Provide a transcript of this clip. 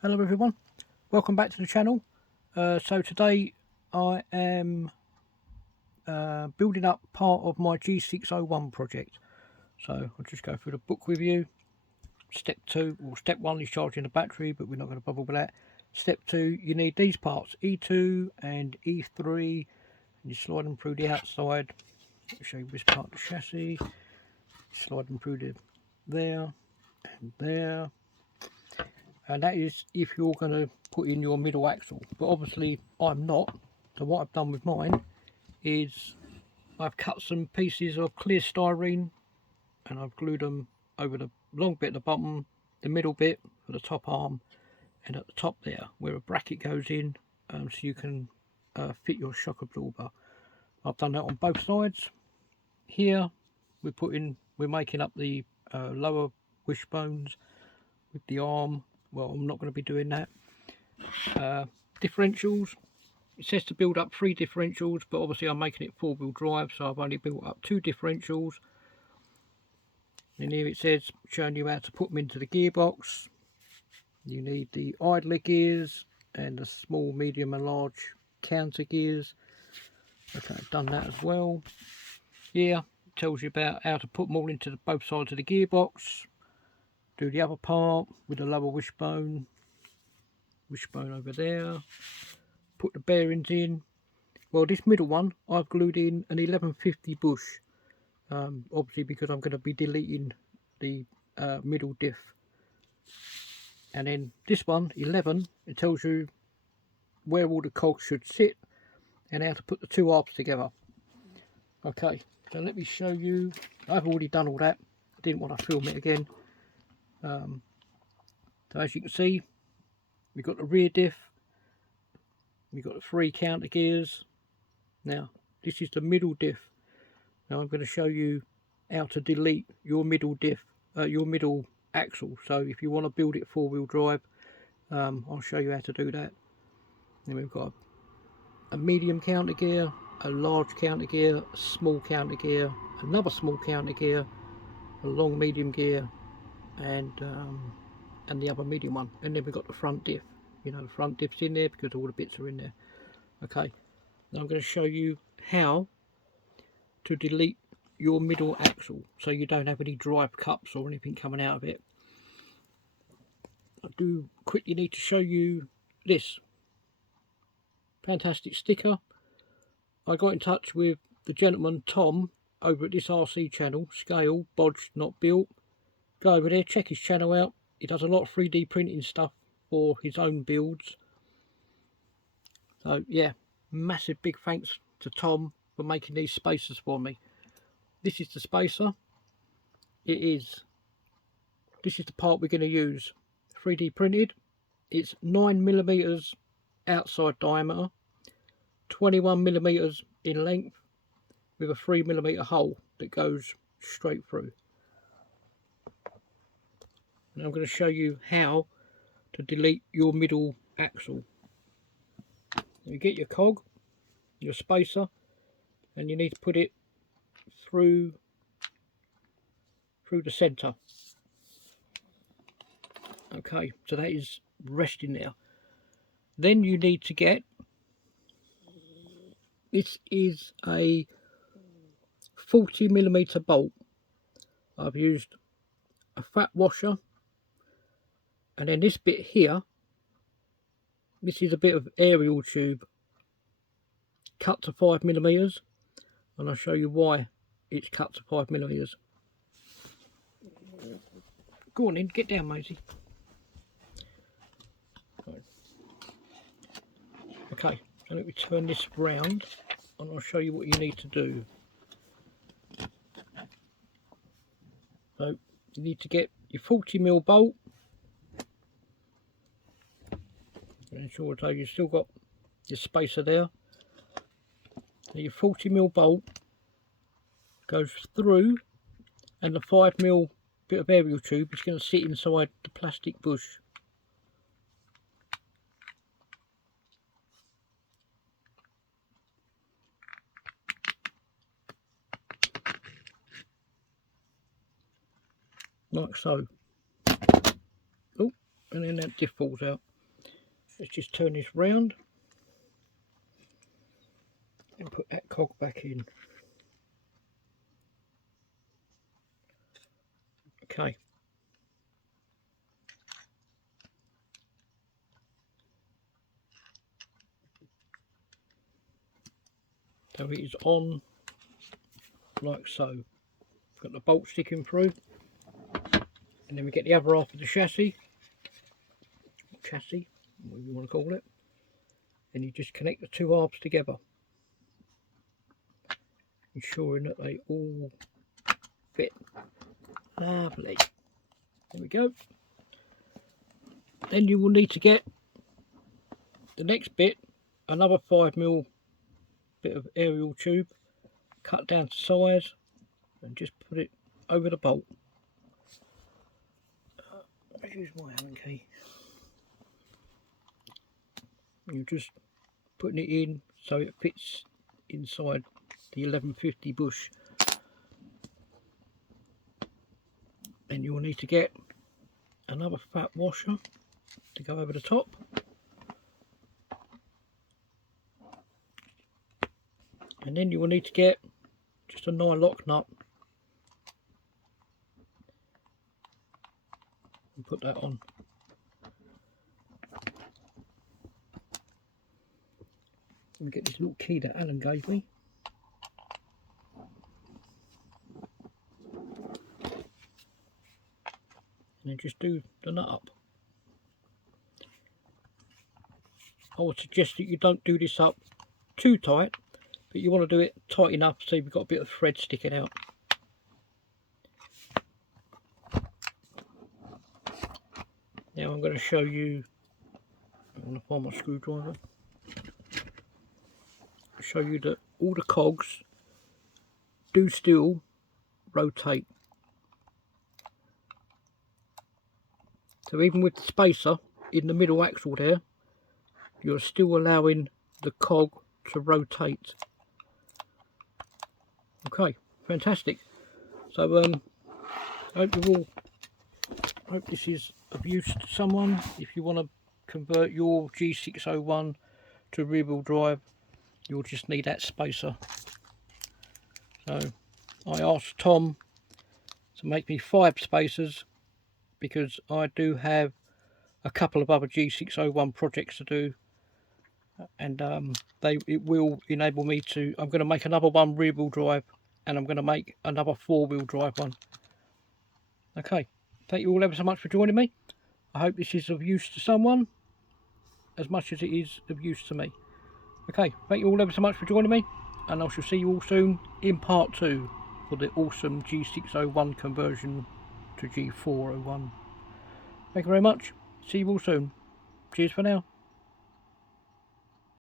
Hello everyone, welcome back to the channel. So today I am building up part of my G6-01 project. So I'll just go through the book with you. Step 2, or step 1 is charging the battery, but we're not going to bother with that. Step 2, you need these parts, E2 and E3, and you slide them through the outside. I'll show you this part of the chassis. Slide them through there and there. And that is if you're going to put in your middle axle, but obviously I'm not. So what I've done with mine is I've cut some pieces of clear styrene and I've glued them over the long bit at the bottom, the middle bit for the top arm, and at the top there where a bracket goes in, so you can fit your shock absorber. I've done that on both sides. Here we're making up the lower wishbones with the arm. Well, I'm not going to be doing that. Differentials, it says to build up 3 differentials, but obviously I'm making it 4-wheel drive, so I've only built up 2 differentials. And here it says, showing you how to put them into the gearbox. You need the idler gears and the small, medium and large counter gears. Okay, I've done that as well. Here it tells you about how to put them all into both sides of the gearbox. Do the other part with the lower wishbone over there. Put the bearings in. Well, this middle one I've glued in an 1150 bush, obviously because I'm going to be deleting the middle diff. And then this one, 11, it tells you where all the cogs should sit and how to put the 2 arbs together. Okay, so let me show you. I've already done all that. I didn't want to film it again. So as you can see, we've got the rear diff, we've got the 3 counter gears. Now this is the middle diff. Now I'm going to show you how to delete your middle diff, your middle axle. So if you want to build it 4-wheel drive, I'll show you how to do that. Then we've got a medium counter gear, a large counter gear, a small counter gear, another small counter gear, a long medium gear, and the other medium one. And then we've got the front diff. You know, the front diff's in there because all the bits are in there. Okay, now I'm going to show you how to delete your middle axle so you don't have any drive cups or anything coming out of it. I do quickly need to show you this fantastic sticker. I got in touch with the gentleman Tom over at this RC channel, Scale, Bodged Not Built. Go over there, check his channel out. He does a lot of 3D printing stuff for his own builds. So yeah, massive big thanks to Tom for making these spacers for me. This is the spacer. This is the part we're going to use. 3D printed. It's 9mm outside diameter, 21mm in length, with a 3mm hole that goes straight through. And I'm going to show you how to delete your middle axle. You get your cog, your spacer, and you need to put it through the centre. Okay, so that is resting there. Then you need to get, this is a 40mm bolt. I've used a fat washer, and then this bit here, this is a bit of aerial tube cut to 5mm, and I'll show you why it's cut to 5mm. Go on in, get down, Maisie. Okay, so let me turn this round and I'll show you what you need to do. So you need to get your 40mm bolt. Ensure that you've still got your spacer there. So your 40mm bolt goes through, and the 5mm bit of aerial tube is going to sit inside the plastic bush. Like so. Oh, and then that diff falls out. let's just turn this round and put that cog back in. Okay. So it is on like so. Got the bolt sticking through, and then we get the other half of the chassis, whatever you want to call it, and you just connect the two halves together, ensuring that they all fit. Lovely. There we go. Then you will need to get the next bit, another 5mm bit of aerial tube, cut down to size, and just put it over the bolt. I'll use my Allen key. You're just putting it in so it fits inside the 1150 bush. Then you will need to get another fat washer to go over the top. And then you will need to get just a nylock nut and put that on. Let me get this little key that Alan gave me. And then just do the nut up. I would suggest that you don't do this up too tight, but you want to do it tight enough so you've got a bit of thread sticking out. Now I'm going to show you, I want to find my screwdriver, show you that all the cogs do still rotate. So even with the spacer in the middle axle there, you're still allowing the cog to rotate. Okay, fantastic. So hope this is of use to someone. If you want to convert your G6-01 to rear wheel drive, you'll just need that spacer. So I asked Tom to make me 5 spacers because I do have a couple of other G6-01 projects to do, and it will enable me to, I'm going to make another one rear wheel drive, and I'm going to make another 4-wheel drive one. Okay, thank you all ever so much for joining me. I hope this is of use to someone as much as it is of use to me. Okay, thank you all ever so much for joining me, and I shall see you all soon in part 2 for the awesome G6-01 conversion to G4-01. Thank you very much. See you all soon. Cheers for now.